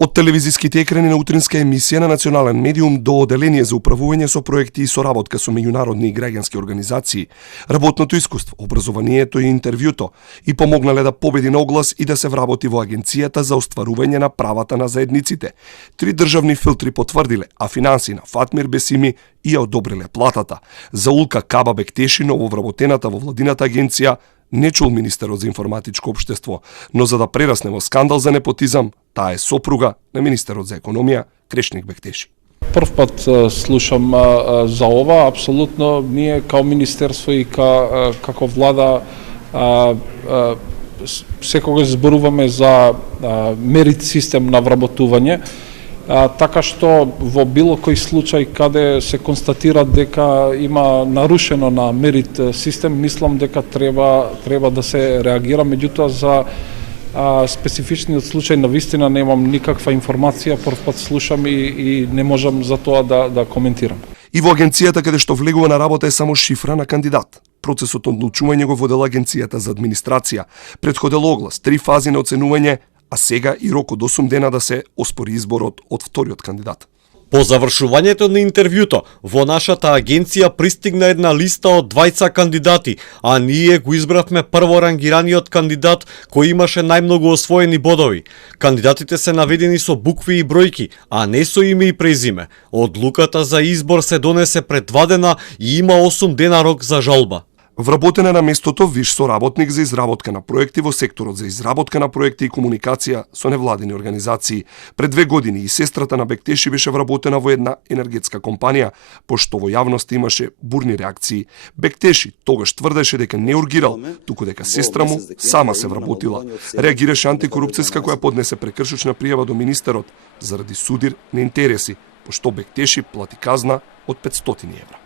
Од телевизиските екрани на утринска емисија на национален медиум до оделение за управување со проекти и соработка со меѓународни и граѓански организации, работното искуство, образованието и интервјуто и помогнале да победи на оглас и да се вработи во Агенцијата за остварување на правата на заедниците. 3 државни филтри потврдиле, а финанси на Фатмир Бесими и ја одобриле платата. За Улка Каба Бектеши, нововработената во владината агенција, не чул министерот за информатичко општество, но за да прерасне во скандал за непотизам, таа е сопруга на министерот за економија Крешник Бектеши. Прв пат слушам за ова, апсолутно ние као министерство и како влада секогаш зборуваме за мерит систем на вработување, така што во било кој случај каде се констатира дека има нарушено на мерит систем, мислам дека треба да се реагира, меѓутоа за специфичниот случај навистина немам никаква информација, прв пат слушам и не можам за тоа да коментирам. И во агенцијата каде што влегува на работа е само шифра на кандидат. Процесот одлучување го водела агенцијата за администрација. Предходел оглас, 3 фази на оценување, а сега и рок од 8 дена да се оспори изборот од вториот кандидат. По завршувањето на интервјуто, во нашата агенција пристигна една листа од 20 кандидати, а ние го избравме прворангираниот кандидат кој имаше најмногу освоени бодови. Кандидатите се наведени со букви и бројки, а не со име и презиме. Одлуката за избор се донесе пред 2 дена и има 8 дена рок за жалба. Вработен е на местото виш соработник за изработка на проекти во секторот за изработка на проекти и комуникација со невладини организации. Пред 2 години и сестрата на Бектеши беше вработена во една енергетска компанија, пошто во јавноста имаше бурни реакции. Бектеши тогаш тврдеше дека не ургирал, туку дека сестра му сама се вработила. Реагираше антикорупцијска која поднесе прекршочна пријава до министерот заради судир на интереси, пошто Бектеши плати казна од 500 евра.